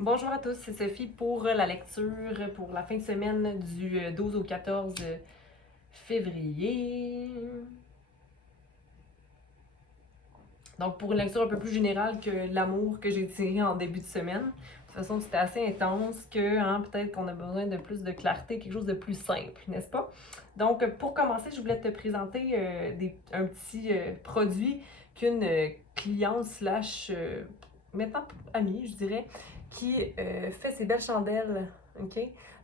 Bonjour à tous, c'est Sophie pour la lecture pour la fin de semaine du 12 au 14 février. Donc pour une lecture un peu plus générale que l'amour que j'ai tiré en début de semaine. De toute façon, c'était assez intense que peut-être qu'on a besoin de plus de clarté, quelque chose de plus simple, n'est-ce pas? Donc pour commencer, je voulais te présenter un petit produit qu'une cliente slash maintenant amie, je dirais, qui fait ses belles chandelles, ok?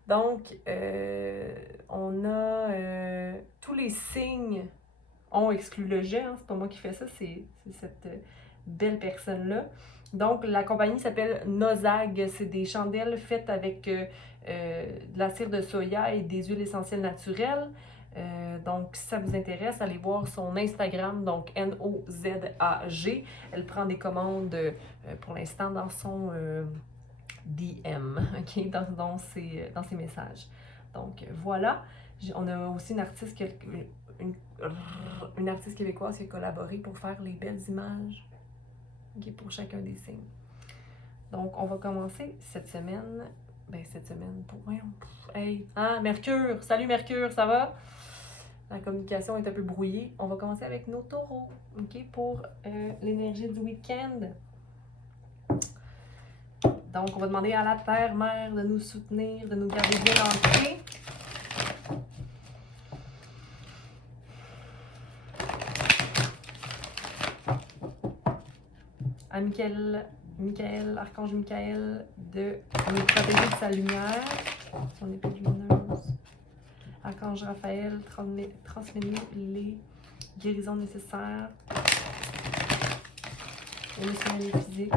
Donc, on a tous les signes ont exclu le jet, hein, c'est pas moi qui fais ça, c'est cette belle personne-là. Donc, la compagnie s'appelle Nozag, c'est des chandelles faites avec de la cire de soya et des huiles essentielles naturelles. Donc, si ça vous intéresse, allez voir son Instagram, donc Nozag. Elle prend des commandes pour l'instant dans son DM, ok, dans ses messages. Donc voilà, on a aussi une, une artiste québécoise qui a collaboré pour faire les belles images, ok, pour chacun des signes. Donc on va commencer cette semaine. Voyons, hey, Mercure, salut Mercure, ça va? La communication est un peu brouillée. On va commencer avec nos taureaux, ok, pour l'énergie du week-end. Donc, on va demander à la Terre-Mère de nous soutenir, de nous garder bien ancrés. À Michael, Archange Michael, de nous protéger de sa lumière, son épée lumineuse. Archange Raphaël, transmettre les guérisons nécessaires, émotionnelles et physiques.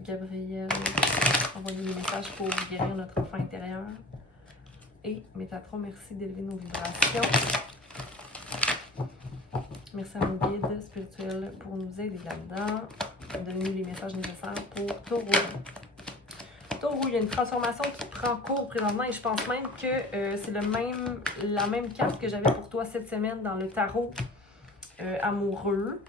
Gabriel, envoyer des messages pour guérir notre enfant intérieur. Et Métatron, merci d'élever nos vibrations. Merci à nos guides spirituels pour nous aider là-dedans. Donnez-nous les messages nécessaires pour Taureau. Taureau, il y a une transformation qui prend cours présentement et je pense même que c'est la même carte que j'avais pour toi cette semaine dans le tarot amoureux.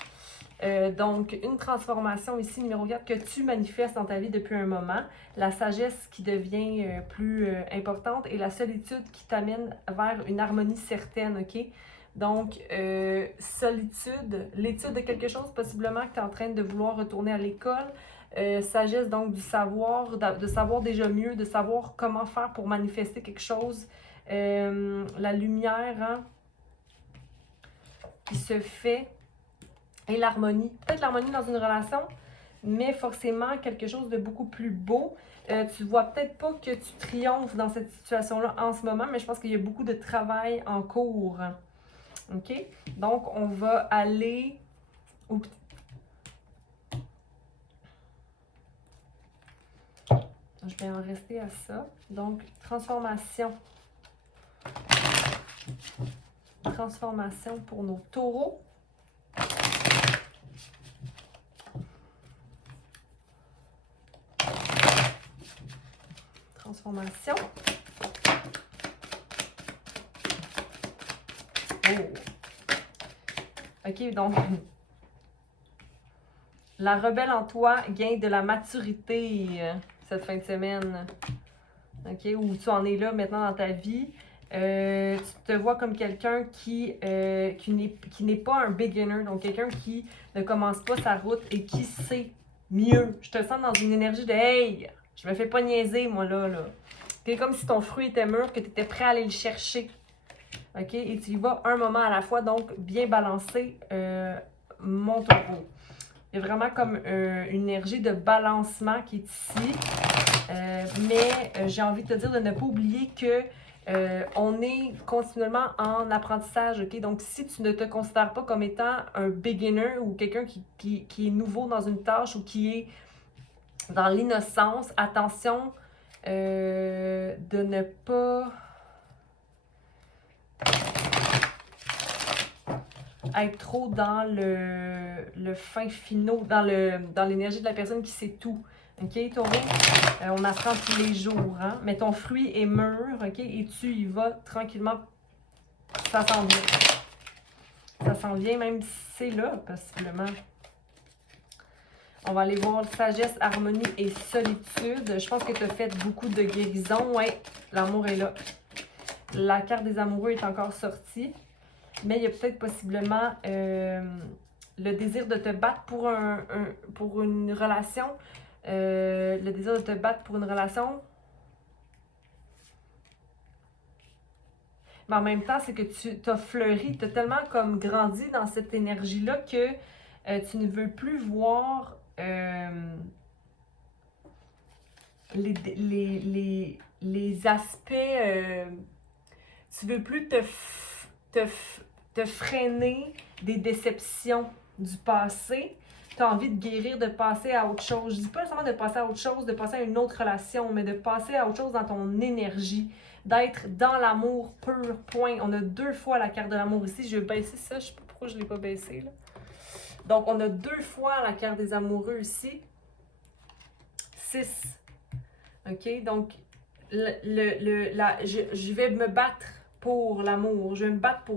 Donc, une transformation ici, numéro 4, que tu manifestes dans ta vie depuis un moment. La sagesse qui devient plus importante et la solitude qui t'amène vers une harmonie certaine, ok? Donc, solitude, l'étude de quelque chose, possiblement que tu es en train de vouloir retourner à l'école. Sagesse, donc, du savoir, de savoir déjà mieux, de savoir comment faire pour manifester quelque chose. La lumière, qui se fait. Et l'harmonie. Peut-être l'harmonie dans une relation, mais forcément quelque chose de beaucoup plus beau. Tu vois peut-être pas que tu triomphes dans cette situation-là en ce moment, mais je pense qu'il y a beaucoup de travail en cours. OK? Donc, on va aller... Oups. Je vais en rester à ça. Donc, transformation. Transformation pour nos taureaux. Transformation. Oh. OK, donc, la rebelle en toi gagne de la maturité cette fin de semaine. OK, où tu en es là maintenant dans ta vie. Tu te vois comme quelqu'un qui n'est pas un beginner, donc quelqu'un qui ne commence pas sa route et qui sait mieux. Je te sens dans une énergie de « Hey, je me fais pas niaiser, moi, là. » C'est comme si ton fruit était mûr, que tu étais prêt à aller le chercher. OK? Et tu y vas un moment à la fois, donc bien balancé, mon taureau. Il y a vraiment comme une énergie de balancement qui est ici. Mais j'ai envie de te dire de ne pas oublier que on est continuellement en apprentissage, ok? Donc, si tu ne te considères pas comme étant un beginner ou quelqu'un qui est nouveau dans une tâche ou qui est dans l'innocence, attention de ne pas être trop dans le fin finaux, dans l'énergie de la personne qui sait tout. OK, taureau? On apprend tous les jours, hein? Mais ton fruit est mûr, OK? Et tu y vas tranquillement. Ça s'en vient. Ça s'en vient, même si c'est là, possiblement. On va aller voir sagesse, harmonie et solitude. Je pense que tu as fait beaucoup de guérison. Ouais, l'amour est là. La carte des amoureux est encore sortie. Mais il y a peut-être possiblement le désir de te battre pour une relation. Le désir de te battre pour une relation. Mais en même temps, c'est que tu t'as fleuri, tu as tellement comme grandi dans cette énergie-là que tu ne veux plus voir les aspects. Tu veux plus te freiner des déceptions du passé. Tu as envie de guérir, de passer à autre chose. Je dis pas seulement de passer à autre chose, de passer à une autre relation, mais de passer à autre chose dans ton énergie. D'être dans l'amour pur, point. On a 2 fois la carte de l'amour ici. Je vais baisser ça, je sais pas pourquoi je l'ai pas baissé là. Donc, on a 2 fois la carte des amoureux ici. 6. OK? Donc, je vais me battre pour l'amour. Je vais me battre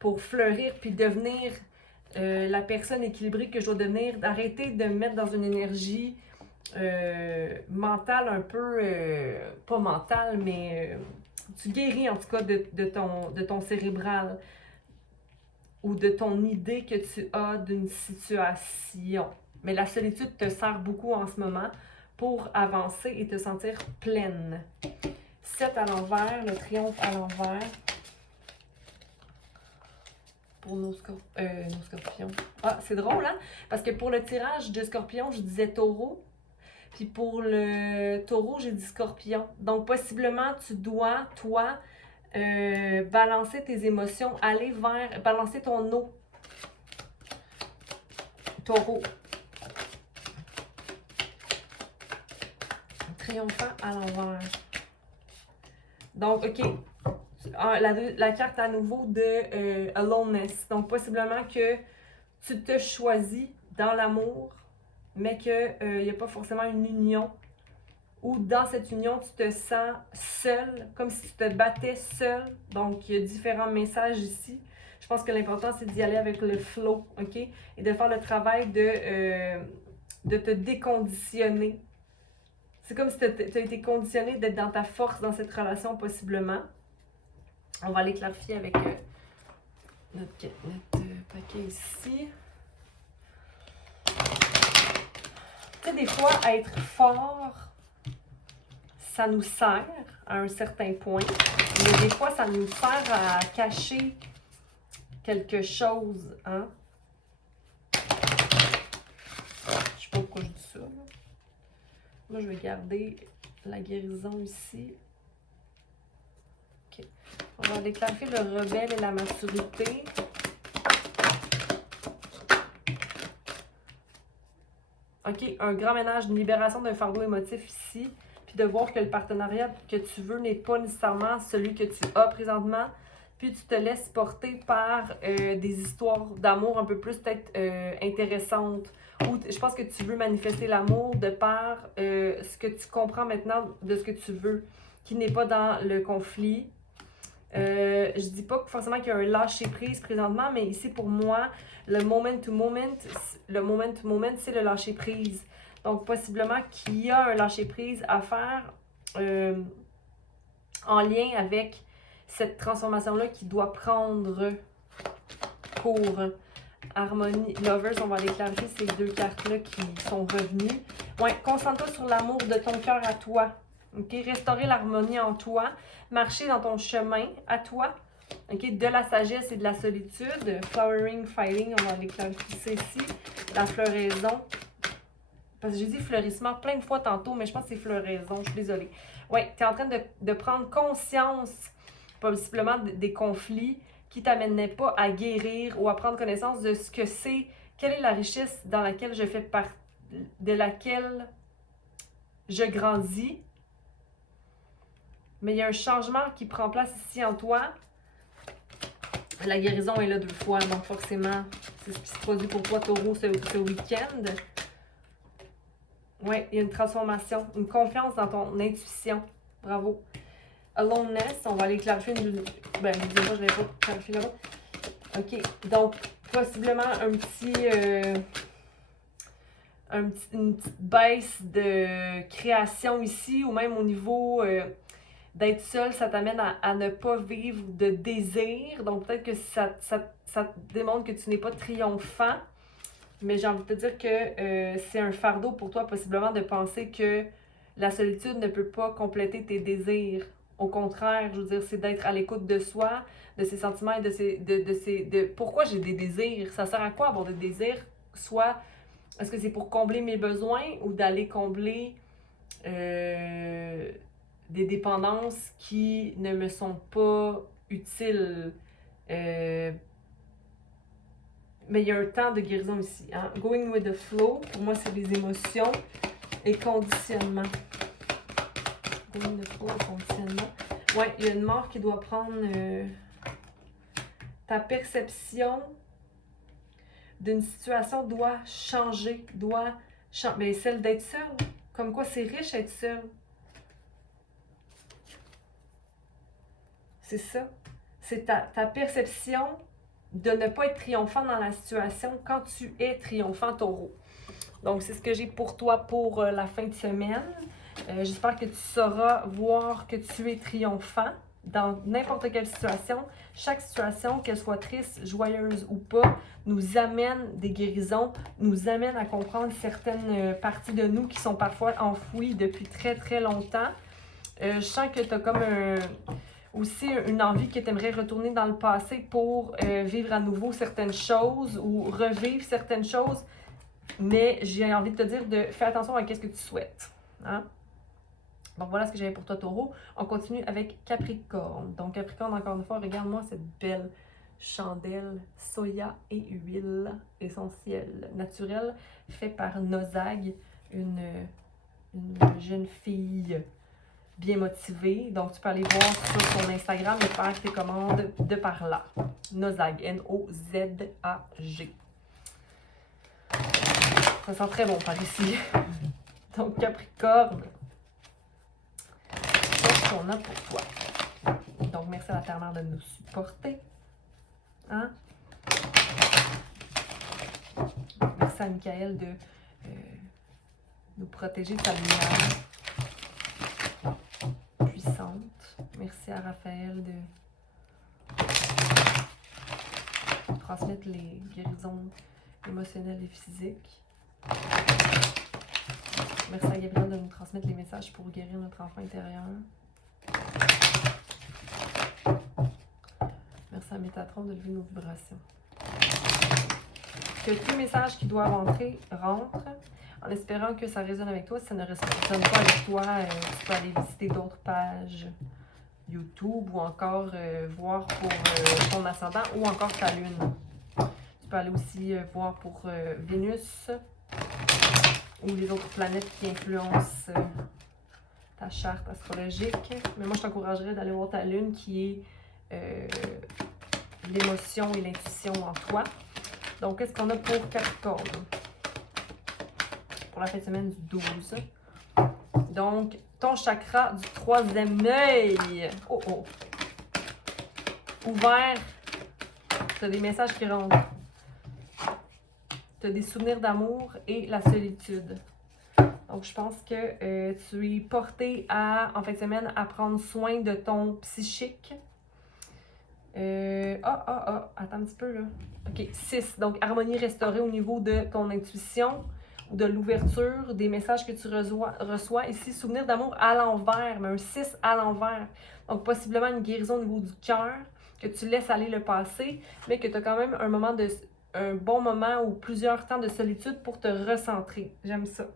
pour fleurir puis devenir la personne équilibrée que je dois devenir. Arrêter de me mettre dans une énergie mentale un peu... pas mentale, mais... tu guéris en tout cas de ton cérébral ou de ton idée que tu as d'une situation. Mais la solitude te sert beaucoup en ce moment pour avancer et te sentir pleine. 7 à l'envers, le triomphe à l'envers. Pour nos scorpions. Ah, c'est drôle, hein? Parce que pour le tirage de scorpion, je disais taureau. Puis pour le taureau, j'ai dit scorpion. Donc, possiblement, tu dois, toi, balancer tes émotions, aller vers, balancer ton eau. Taureau. Triomphant à l'envers. Donc, OK. La carte à nouveau de aloneness. Donc, possiblement que tu te choisis dans l'amour, mais qu'il n'y a pas forcément une union. Ou dans cette union, tu te sens seul, comme si tu te battais seul. Donc, il y a différents messages ici. Je pense que l'important, c'est d'y aller avec le flow, OK? Et de faire le travail de te déconditionner. C'est comme si tu as été conditionné d'être dans ta force dans cette relation, possiblement. On va aller clarifier avec notre paquet ici. Tu sais, des fois, être fort, ça nous sert à un certain point, mais des fois, ça nous sert à cacher quelque chose, hein? Je sais pas pourquoi je dis ça, là. Moi, je vais garder la guérison ici. OK. On va aller clarifier le rebelle et la maturité. OK, un grand ménage, une libération d'un fardeau émotif ici. Puis de voir que le partenariat que tu veux n'est pas nécessairement celui que tu as présentement. Puis tu te laisses porter par des histoires d'amour un peu plus peut-être intéressantes. Ou je pense que tu veux manifester l'amour de par ce que tu comprends maintenant de ce que tu veux, qui n'est pas dans le conflit. Je dis pas forcément qu'il y a un lâcher-prise présentement, mais ici pour moi, le moment-to-moment, c'est le lâcher-prise. Donc, possiblement qu'il y a un lâcher-prise à faire en lien avec cette transformation-là qui doit prendre cours. Harmonie, Lovers, on va aller clarifier ces 2 cartes-là qui sont revenues. Ouais, concentre-toi sur l'amour de ton cœur à toi. OK? Restaurer l'harmonie en toi. Marcher dans ton chemin à toi. OK? De la sagesse et de la solitude. Flowering, fighting, on va aller clarifier ça ici. La floraison. Parce que j'ai dit fleurissement plein de fois tantôt, mais je pense que c'est floraison. Je suis désolée. Ouais, tu es en train de prendre conscience, possiblement, des conflits qui ne t'amènerait pas à guérir ou à prendre connaissance de ce que c'est, quelle est la richesse dans laquelle je fais partie, de laquelle je grandis. Mais il y a un changement qui prend place ici en toi. La guérison est là 2 fois, donc forcément, c'est ce qui se produit pour toi, Taureau, ce week-end. Oui, il y a une transformation, une confiance dans ton intuition. Bravo. Aloneness, on va aller clarifier une... Ben, je ne l'ai pas clarifié là-bas. OK, donc, possiblement un une petite baisse de création ici, ou même au niveau d'être seul, ça t'amène à ne pas vivre de désir. Donc peut-être que ça te démontre que tu n'es pas triomphant, mais j'ai envie de te dire que c'est un fardeau pour toi possiblement de penser que la solitude ne peut pas compléter tes désirs. Au contraire, je veux dire, c'est d'être à l'écoute de soi, de ses sentiments et de pourquoi j'ai des désirs. Ça sert à quoi avoir des désirs? Soit, est-ce que c'est pour combler mes besoins ou d'aller combler des dépendances qui ne me sont pas utiles? Mais il y a un temps de guérison ici. Hein? Going with the flow, pour moi, c'est les émotions et conditionnement. Going with the flow et conditionnement. Ouais, il y a une mort qui doit prendre ta perception d'une situation doit changer, mais celle d'être seule. Comme quoi c'est riche être seul. C'est ça. C'est ta perception de ne pas être triomphant dans la situation quand tu es triomphant, taureau. Donc, c'est ce que j'ai pour toi pour la fin de semaine. J'espère que tu sauras voir que tu es triomphant dans n'importe quelle situation. Chaque situation, qu'elle soit triste, joyeuse ou pas, nous amène des guérisons, nous amène à comprendre certaines parties de nous qui sont parfois enfouies depuis très très longtemps. Je sens que tu as comme aussi une envie que tu aimerais retourner dans le passé pour vivre à nouveau certaines choses ou revivre certaines choses. Mais j'ai envie de te dire de faire attention à ce que tu souhaites. Hein? Donc voilà ce que j'avais pour toi, Taureau. On continue avec Capricorne. Donc Capricorne, encore une fois, regarde-moi cette belle chandelle soya et huile essentielle naturelle faite par Nozag, une jeune fille bien motivée. Donc tu peux aller voir sur son Instagram et faire tes commandes de par là. Nozag, N-O-Z-A-G. Ça sent très bon par ici. Donc Capricorne, qu'est-ce qu'on a pour toi? Donc, merci à la Terre-Mère de nous supporter. Hein? Merci à Michael de nous protéger de sa lumière puissante. Merci à Raphaël de transmettre les guérisons émotionnelles et physiques. Merci à Gabriel de nous transmettre les messages pour guérir notre enfant intérieur. Merci à Métatron de lever nos vibrations. Que tous les messages qui doivent entrer rentrent, en espérant que ça résonne avec toi. Si ça ne résonne pas avec toi, tu peux aller visiter d'autres pages YouTube ou encore voir pour ton ascendant ou encore ta lune. Tu peux aller aussi voir pour Vénus ou les autres planètes qui influencent ta charte astrologique. Mais moi, je t'encouragerais d'aller voir ta lune qui est l'émotion et l'intuition en toi. Donc, qu'est-ce qu'on a pour Capricorne? Pour la fin de semaine du 12. Donc, ton chakra du troisième œil. Oh oh! Ouvert. Tu as des messages qui rentrent. Tu as des souvenirs d'amour et la solitude. Donc, je pense que tu es porté en fin de semaine à prendre soin de ton psychique. Attends un petit peu là. OK, 6. Donc, harmonie restaurée au niveau de ton intuition, de l'ouverture, des messages que tu reçois. Ici, souvenir d'amour à l'envers, mais un 6 à l'envers. Donc, possiblement une guérison au niveau du cœur, que tu laisses aller le passé, mais que tu as quand même un bon moment ou plusieurs temps de solitude pour te recentrer. J'aime ça.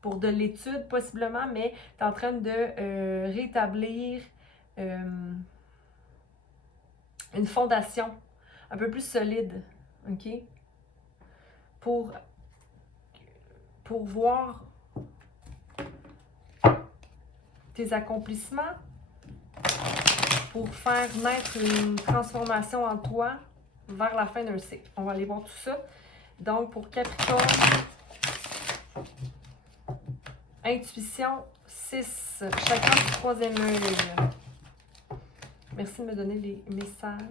Pour de l'étude, possiblement, mais tu es en train de rétablir une fondation un peu plus solide, OK? Pour voir tes accomplissements, pour faire naître une transformation en toi vers la fin d'un cycle. On va aller voir tout ça. Donc, pour Capricorne, intuition, 6, chacun du troisième œil. Merci de me donner les messages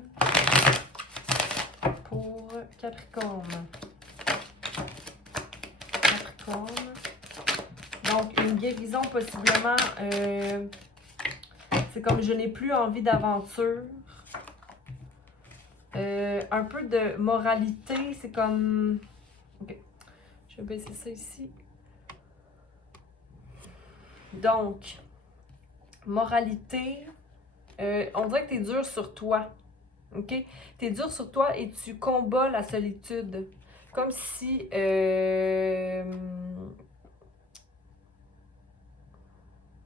pour Capricorne. Capricorne. Donc, une guérison possiblement, c'est comme je n'ai plus envie d'aventure. Un peu de moralité, c'est comme... Ok, je vais baisser ça ici. Donc, moralité, on dirait que tu es dur sur toi. Ok? Tu es dur sur toi et tu combats la solitude. Comme si...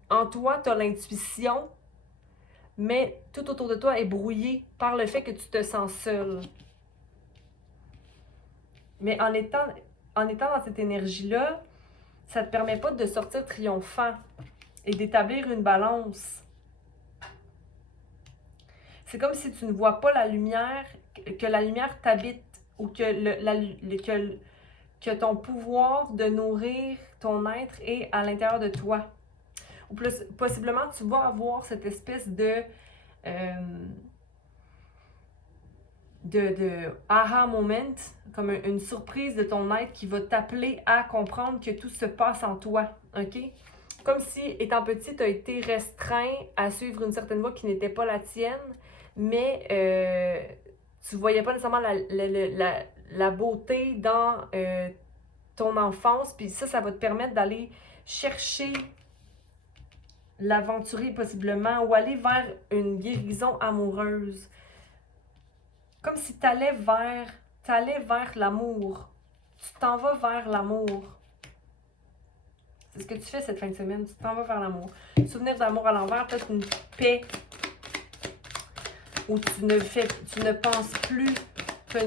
en toi, tu as l'intuition, mais tout autour de toi est brouillé par le fait que tu te sens seul. Mais en étant dans cette énergie-là, ça ne te permet pas de sortir triomphant et d'établir une balance. C'est comme si tu ne vois pas la lumière, que la lumière t'habite ou que ton pouvoir de nourrir ton être est à l'intérieur de toi. Ou plus, possiblement, tu vas avoir cette espèce de aha moment, comme une surprise de ton être qui va t'appeler à comprendre que tout se passe en toi, ok? Comme si, étant petit, tu as été restreint à suivre une certaine voie qui n'était pas la tienne, mais tu voyais pas nécessairement la beauté dans ton enfance, puis ça va te permettre d'aller chercher l'aventurier possiblement ou aller vers une guérison amoureuse. Comme si tu allais vers l'amour. Tu t'en vas vers l'amour. C'est ce que tu fais cette fin de semaine. Tu t'en vas vers l'amour. Souvenir d'amour à l'envers, peut-être une paix où tu ne penses plus. Tu as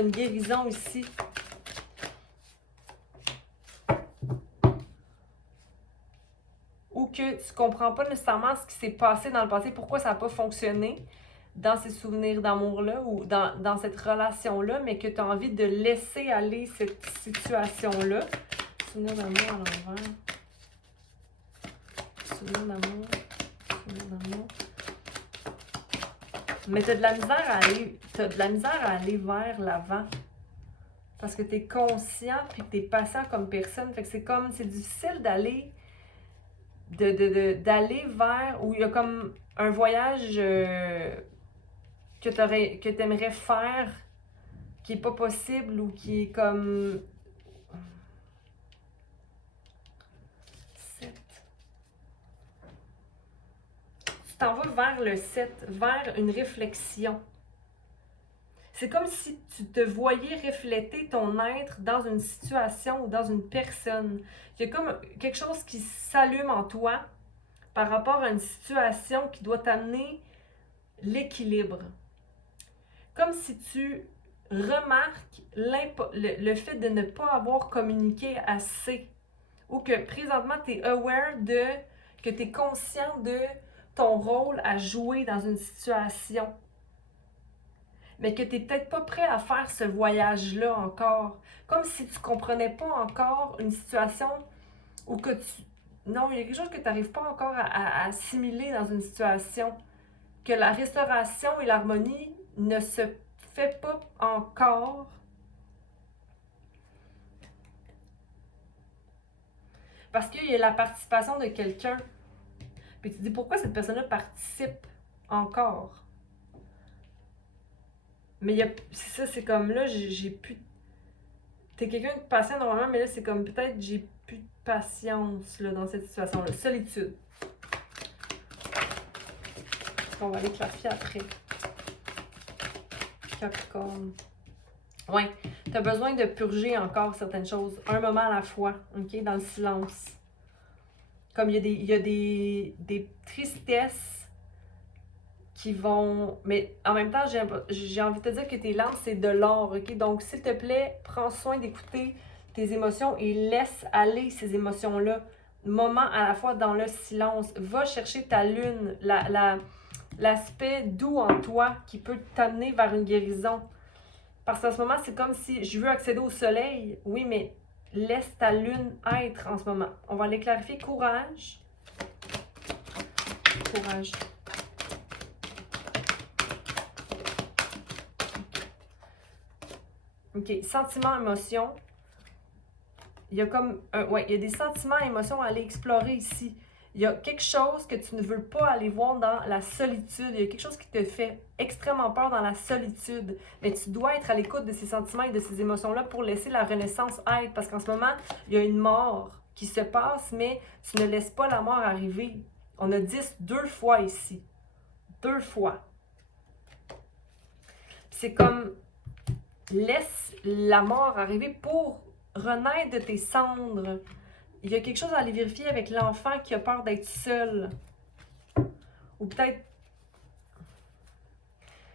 une guérison ici. Ou que tu ne comprends pas nécessairement ce qui s'est passé dans le passé, pourquoi ça n'a pas fonctionné dans ces souvenirs d'amour-là ou dans cette relation-là, mais que tu as envie de laisser aller cette situation-là. Souvenir d'amour à l'envers. Souvenir d'amour. Souvenir d'amour. Mais tu as de la misère à aller vers l'avant. Parce que tu es conscient puis que tu es patient comme personne. Fait que c'est difficile d'aller d'aller vers où il y a comme un voyage que tu aimerais faire qui n'est pas possible ou qui est comme 7. Tu t'en vas vers le 7, vers une réflexion. C'est comme si tu te voyais refléter ton être dans une situation ou dans une personne. Il y a comme quelque chose qui s'allume en toi par rapport à une situation qui doit t'amener l'équilibre. Comme si tu remarques le fait de ne pas avoir communiqué assez ou que présentement tu es aware que tu es conscient de ton rôle à jouer dans une situation. Mais que tu n'es peut-être pas prêt à faire ce voyage-là encore. Comme si tu ne comprenais pas encore une situation ou que tu... Non, il y a quelque chose que tu n'arrives pas encore à assimiler dans une situation. Que la restauration et l'harmonie ne se fait pas encore. Parce qu'il y a la participation de quelqu'un. Puis tu te dis, pourquoi cette personne-là participe encore? Mais c'est ça, c'est comme là, j'ai plus... T'es quelqu'un de patient normalement, mais là, c'est comme peut-être j'ai plus de patience là, dans cette situation-là. Solitude. On va aller clarifier après. Capricorne. Ouais, t'as besoin de purger encore certaines choses. Un moment à la fois, ok? Dans le silence. Comme il y a des tristesses qui vont... Mais en même temps, j'ai envie de te dire que tes larmes, c'est de l'or, ok? Donc, s'il te plaît, prends soin d'écouter tes émotions et laisse aller ces émotions-là. Moment à la fois dans le silence. Va chercher ta lune, l'aspect doux en toi qui peut t'amener vers une guérison. Parce qu'en ce moment, c'est comme si je veux accéder au soleil. Oui, mais laisse ta lune être en ce moment. On va aller clarifier. Courage. Courage. OK. Sentiment, émotion. il y a comme ouais, il y a des sentiments, émotions à aller explorer ici. Il y a quelque chose que tu ne veux pas aller voir dans la solitude. Il y a quelque chose qui te fait extrêmement peur dans la solitude. Mais tu dois être à l'écoute de ces sentiments et de ces émotions-là pour laisser la renaissance être. Parce qu'en ce moment, il y a une mort qui se passe, mais tu ne laisses pas la mort arriver. On a 10 2 fois ici. 2 fois. C'est comme, laisse la mort arriver pour renaître de tes cendres. Il y a quelque chose à aller vérifier avec l'enfant qui a peur d'être seul. Ou peut-être...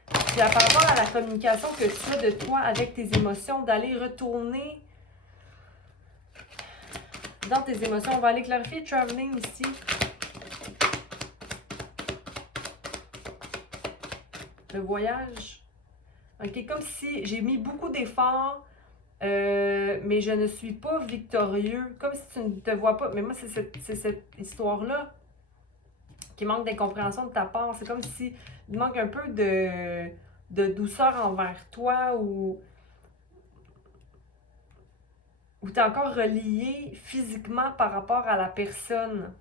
Puis par rapport à la communication que tu as de toi avec tes émotions, d'aller retourner dans tes émotions. On va aller clarifier traveling ici. Le voyage. Ok, comme si j'ai mis beaucoup d'efforts, mais je ne suis pas victorieux. Comme si tu ne te vois pas. Mais moi, c'est cette histoire-là qui manque d'incompréhension de ta part. C'est comme si il manque un peu de douceur envers toi ou tu es encore relié physiquement par rapport à la personne.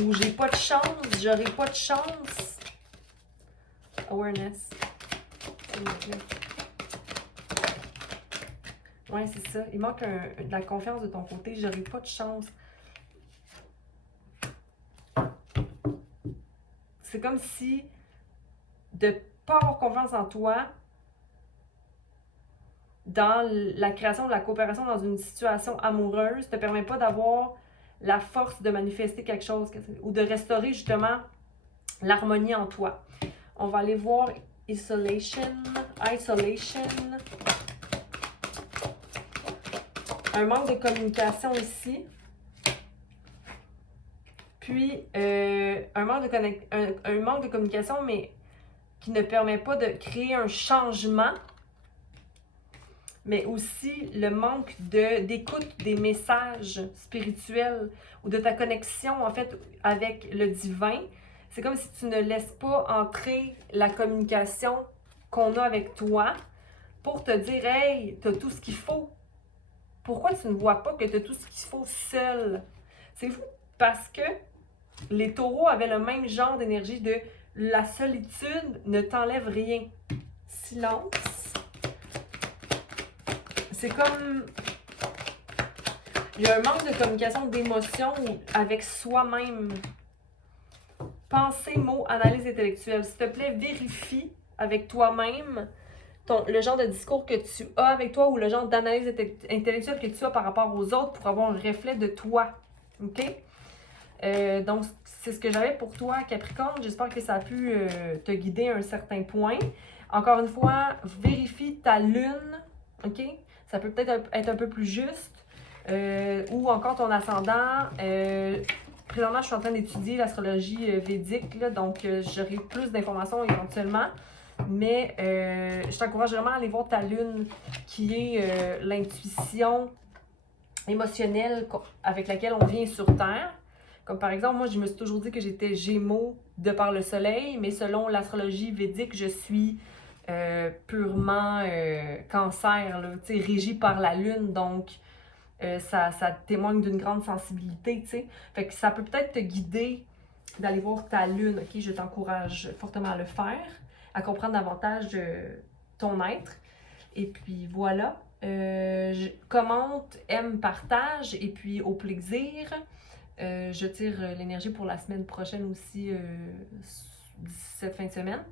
Ou j'ai pas de chance, j'aurai pas de chance. Awareness. Ouais, c'est ça. Il manque de la confiance de ton côté. J'aurai pas de chance. C'est comme si de pas avoir confiance en toi dans la création de la coopération dans une situation amoureuse te permet pas d'avoir la force de manifester quelque chose ou de restaurer justement l'harmonie en toi. On va aller voir isolation. Un manque de communication ici. Puis, un manque de communication, mais qui ne permet pas de créer un changement, mais aussi le manque d'écoute des messages spirituels ou de ta connexion, en fait, avec le divin. C'est comme si tu ne laisses pas entrer la communication qu'on a avec toi pour te dire « Hey, t'as tout ce qu'il faut. » Pourquoi tu ne vois pas que t'as tout ce qu'il faut seul? C'est fou parce que les taureaux avaient le même genre d'énergie de « La solitude ne t'enlève rien. » Silence. C'est comme... Il y a un manque de communication, d'émotion avec soi-même. Pensée, mots, analyse intellectuelle. S'il te plaît, vérifie avec toi-même le genre de discours que tu as avec toi ou le genre d'analyse intellectuelle que tu as par rapport aux autres pour avoir un reflet de toi. OK? Donc, c'est ce que j'avais pour toi, Capricorne. J'espère que ça a pu te guider à un certain point. Encore une fois, vérifie ta lune. OK? Ça peut peut-être être un peu plus juste. Ou encore ton ascendant. Présentement, je suis en train d'étudier l'astrologie védique, là, donc j'aurai plus d'informations éventuellement. Mais je t'encourage vraiment à aller voir ta lune, qui est l'intuition émotionnelle avec laquelle on vient sur Terre. Comme par exemple, moi, je me suis toujours dit que j'étais Gémeaux de par le soleil, mais selon l'astrologie védique, je suis purement Cancer, là, régie par la lune, donc ça témoigne d'une grande sensibilité, tu sais. Fait que ça peut peut-être te guider d'aller voir ta lune, ok? Je t'encourage fortement à le faire, à comprendre davantage ton être. Et puis voilà. Commente, aime, partage, et puis au plaisir. Je tire l'énergie pour la semaine prochaine aussi, cette fin de semaine.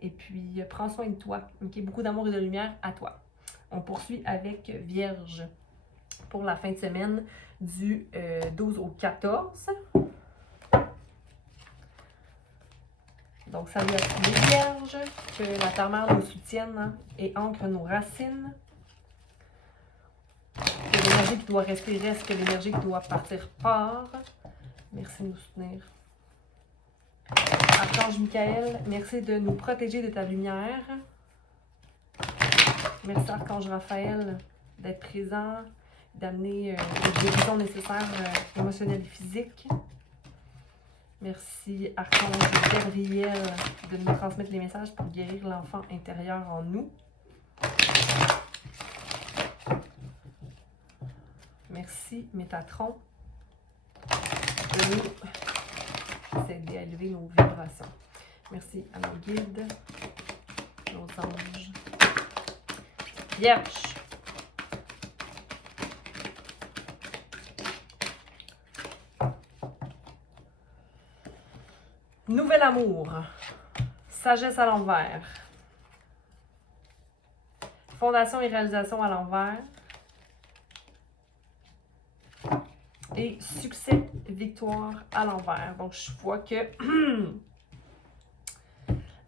Et puis, prends soin de toi. Okay? Beaucoup d'amour et de lumière à toi. On poursuit avec Vierge pour la fin de semaine du 12 au 14. Donc, salut à tous les Vierges. Que la Terre-Mère nous soutienne, hein, et ancre nos racines. Que l'énergie qui doit rester reste, que l'énergie qui doit partir part. Merci de nous soutenir. Archange Michael, merci de nous protéger de ta lumière. Merci Archange Raphaël d'être présent, d'amener les guérisons nécessaires émotionnelles et physiques. Merci, Archange Gabriel, de nous transmettre les messages pour guérir l'enfant intérieur en nous. Merci, Métatron, de nous aider à élever nos vibrations. Merci à nos guides, nos anges. Vierge. Nouvel amour. Sagesse à l'envers. Fondation et réalisation à l'envers. Et succès, victoire à l'envers. Donc, je vois que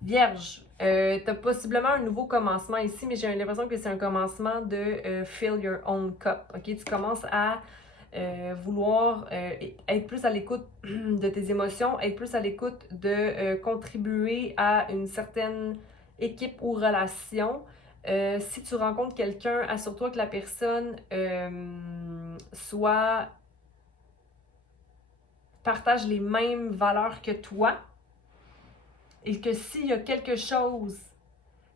Vierge, tu as possiblement un nouveau commencement ici, mais j'ai l'impression que c'est un commencement de fill your own cup. Ok, tu commences à vouloir être plus à l'écoute de tes émotions, être plus à l'écoute de contribuer à une certaine équipe ou relation. Si tu rencontres quelqu'un, assure-toi que la personne partage les mêmes valeurs que toi et que s'il y a quelque chose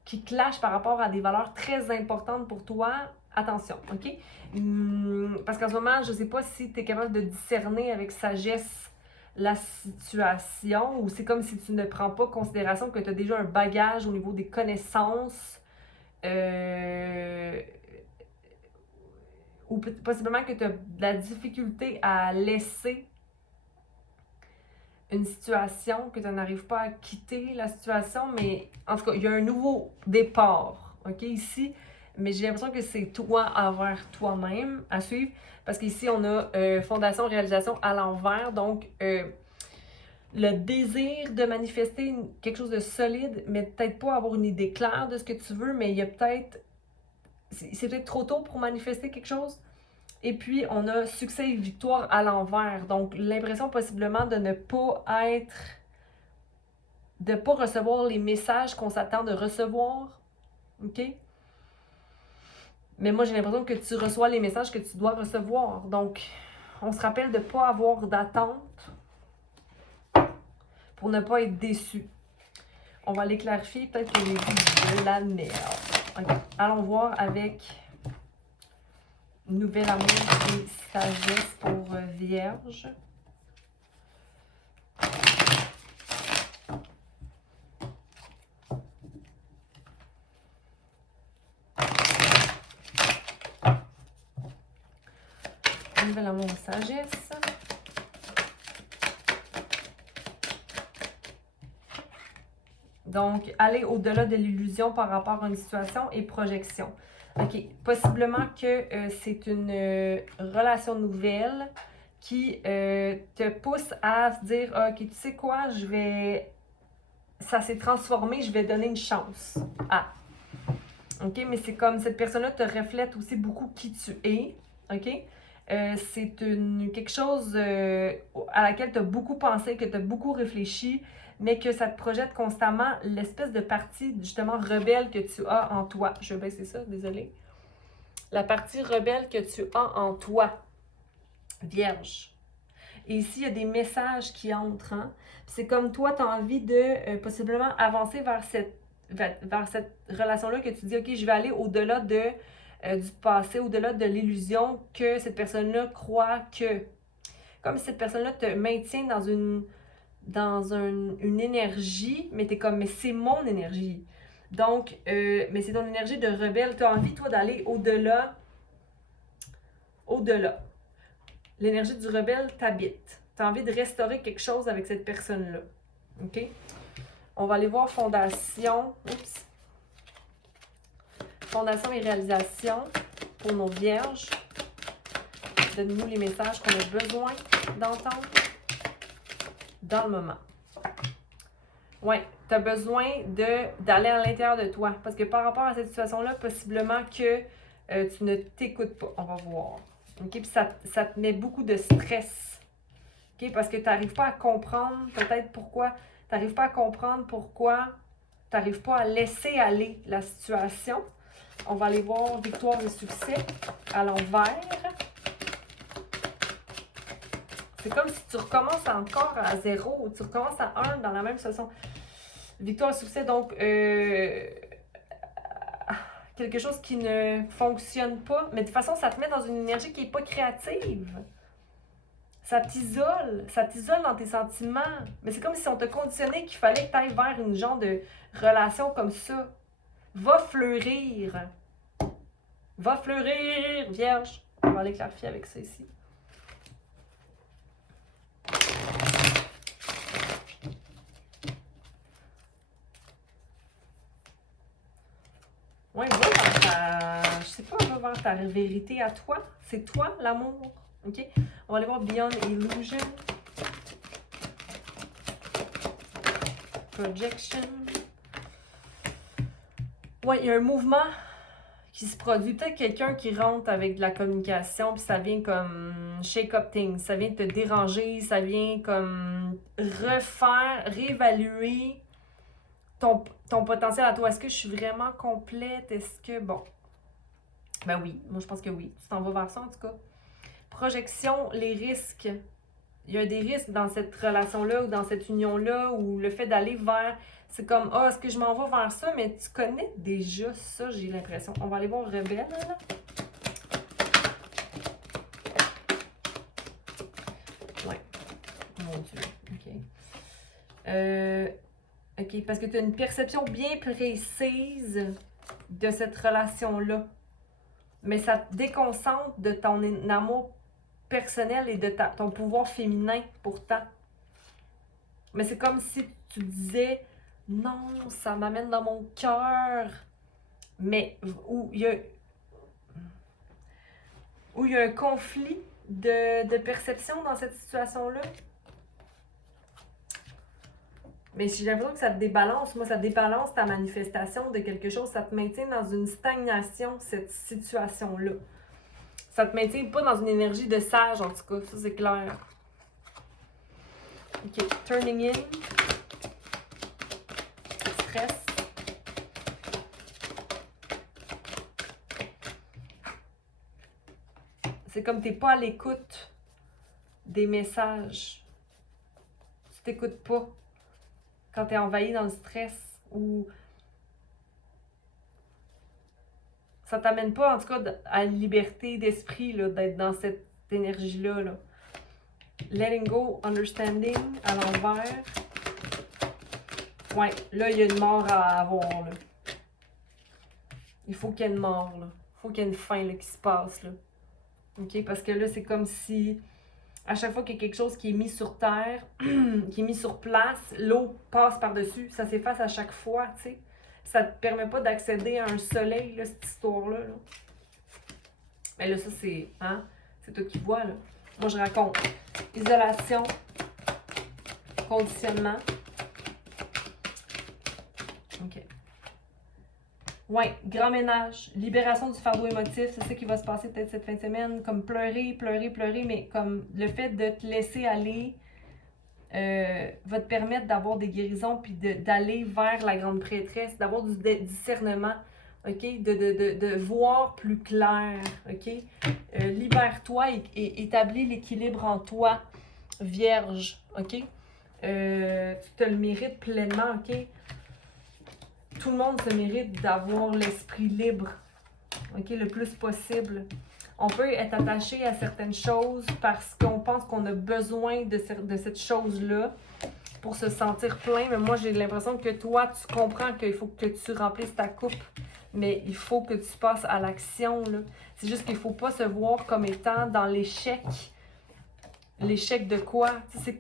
qui clash par rapport à des valeurs très importantes pour toi, attention, ok? Parce qu'en ce moment, je ne sais pas si tu es capable de discerner avec sagesse la situation ou c'est comme si tu ne prends pas en considération que tu as déjà un bagage au niveau des connaissances ou possiblement que tu as de la difficulté à laisser une situation, que tu n'arrives pas à quitter la situation, mais en tout cas, il y a un nouveau départ, ok, ici, mais j'ai l'impression que c'est toi envers toi-même à suivre, parce qu'ici, on a fondation, réalisation à l'envers, donc le désir de manifester quelque chose de solide, mais peut-être pas avoir une idée claire de ce que tu veux, mais il y a peut-être, c'est peut-être trop tôt pour manifester quelque chose. Et puis, on a succès et victoire à l'envers. Donc, l'impression possiblement de ne pas de pas recevoir les messages qu'on s'attend de recevoir. OK? Mais moi, j'ai l'impression que tu reçois les messages que tu dois recevoir. Donc, on se rappelle de ne pas avoir d'attente pour ne pas être déçu. On va aller clarifier. Peut-être que j'ai dit de la merde. OK. Allons voir avec nouvel amour et sagesse pour Vierge. Nouvel amour et sagesse. Donc, aller au-delà de l'illusion par rapport à une situation et projection. OK. Possiblement que c'est une relation nouvelle qui te pousse à se dire « OK, tu sais quoi, ça s'est transformé, je vais donner une chance. » Ah. OK, mais c'est comme cette personne-là te reflète aussi beaucoup qui tu es. OK? C'est quelque chose à laquelle tu as beaucoup pensé, que tu as beaucoup réfléchi, mais que ça te projette constamment l'espèce de partie, justement, rebelle que tu as en toi. Je vais baisser ça, désolée. La partie rebelle que tu as en toi, Vierge. Et ici, il y a des messages qui entrent. Hein? C'est comme toi, tu as envie de possiblement avancer vers cette relation-là que tu dis, OK, je vais aller au-delà du passé, au-delà de l'illusion que cette personne-là croit que. Comme si cette personne-là te maintient dans une énergie, mais t'es comme, mais c'est mon énergie. Donc, mais c'est ton énergie de rebelle. Tu as envie, toi, d'aller au-delà. Au-delà. L'énergie du rebelle t'habite. Tu as envie de restaurer quelque chose avec cette personne-là. OK? On va aller voir fondation. Oups. Fondation et réalisation pour nos vierges. Donne-nous les messages qu'on a besoin d'entendre dans le moment. Oui, tu as besoin d'aller à l'intérieur de toi. Parce que par rapport à cette situation-là, possiblement que tu ne t'écoutes pas. On va voir. OK? Puis ça te met beaucoup de stress. OK? Parce que tu n'arrives pas à comprendre peut-être pourquoi. Tu n'arrives pas à comprendre pourquoi. Tu n'arrives pas à laisser aller la situation. On va aller voir victoire et succès à l'envers. C'est comme si tu recommences encore à 0, tu recommences à 1 dans la même situation. Victoire, succès, donc quelque chose qui ne fonctionne pas, mais de toute façon, ça te met dans une énergie qui n'est pas créative. Ça t'isole dans tes sentiments. Mais c'est comme si on te conditionnait qu'il fallait que tu ailles vers une genre de relation comme ça. Va fleurir. Va fleurir, vierge. On va aller clarifier avec ça ici. Ouais, va vers ta... Je sais pas, va vers ta vérité à toi. C'est toi, l'amour. OK? On va aller voir Beyond Illusion. Projection. Ouais, il y a un mouvement qui se produit. Peut-être quelqu'un qui rentre avec de la communication, puis ça vient comme shake up things. Ça vient te déranger, ça vient comme refaire, réévaluer ton potentiel à toi. Est-ce que je suis vraiment complète? Est-ce que, bon... Ben oui, moi je pense que oui. Tu t'en vas vers ça en tout cas. Projection, les risques. Il y a des risques dans cette relation-là ou dans cette union-là ou le fait d'aller vers... C'est comme, ah, est-ce que je m'en vais vers ça? Mais tu connais déjà ça, j'ai l'impression. On va aller voir Rebelle, là. Ouais. Mon Dieu. OK. OK, parce que tu as une perception bien précise de cette relation-là. Mais ça te déconcentre de ton amour personnel et de ton pouvoir féminin pourtant. Mais c'est comme si tu disais non, ça m'amène dans mon cœur. Mais où il y a un conflit de perception dans cette situation-là. Mais j'ai l'impression que ça te débalance. Moi, ça débalance ta manifestation de quelque chose. Ça te maintient dans une stagnation, cette situation-là. Ça te maintient pas dans une énergie de sage, en tout cas. Ça, c'est clair. OK. Turning in. Stress. C'est comme t'es pas à l'écoute des messages. Tu t'écoutes pas quand t'es envahi dans le stress ou ça t'amène pas, en tout cas, à une liberté d'esprit, là, d'être dans cette énergie-là. Là. Letting go, understanding, à l'envers. Ouais, là, il y a une mort à avoir, là. Il faut qu'il y ait une mort, là. Il faut qu'il y ait une fin, là, qui se passe, là. OK? Parce que là, c'est comme si, à chaque fois qu'il y a quelque chose qui est mis sur terre, qui est mis sur place, l'eau passe par-dessus. Ça s'efface à chaque fois, tu sais. Ça te permet pas d'accéder à un soleil, là, cette histoire-là. Là. Mais là, ça, c'est... Hein? C'est toi qui vois, là. Moi, je raconte. Isolation. Conditionnement. OK. Ouais, grand ménage. Libération du fardeau émotif. C'est ça qui va se passer peut-être cette fin de semaine. Comme pleurer, pleurer, pleurer. Mais comme le fait de te laisser aller va te permettre d'avoir des guérisons puis d'aller vers la grande prêtresse, d'avoir du discernement, OK? De voir plus clair, OK? Libère-toi et établis l'équilibre en toi, vierge, OK? Tu te le mérites pleinement, OK? Tout le monde se mérite d'avoir l'esprit libre, OK? Le plus possible. On peut être attaché à certaines choses parce qu'on pense qu'on a besoin de cette chose-là pour se sentir plein. Mais moi, j'ai l'impression que toi, tu comprends qu'il faut que tu remplisses ta coupe. Mais il faut que tu passes à l'action. C'est juste qu'il ne faut pas se voir comme étant dans l'échec. L'échec de quoi?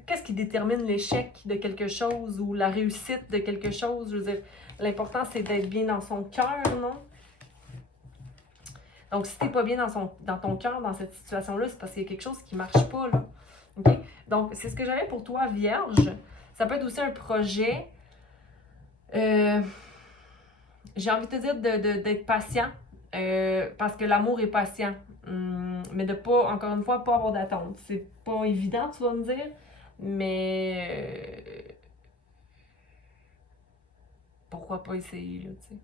Qu'est-ce qui détermine l'échec de quelque chose ou la réussite de quelque chose? Je veux dire, l'important, c'est d'être bien dans son cœur, non? Donc, si tu n'es pas bien dans ton cœur, dans cette situation-là, c'est parce qu'il y a quelque chose qui ne marche pas, là. OK? Donc, c'est ce que j'avais pour toi, vierge. Ça peut être aussi un projet. J'ai envie de te dire d'être patient. Parce que l'amour est patient. Mais de pas, encore une fois, pas avoir d'attente. C'est pas évident, tu vas me dire. Mais pourquoi pas essayer, là, tu sais.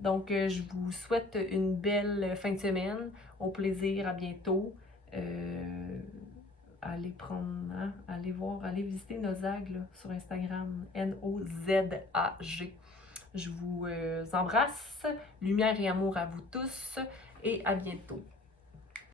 Donc, je vous souhaite une belle fin de semaine. Au plaisir, à bientôt. allez prendre, hein, allez voir, allez visiter Nozag là, sur Instagram, Nozag. Je vous embrasse, lumière et amour à vous tous et à bientôt.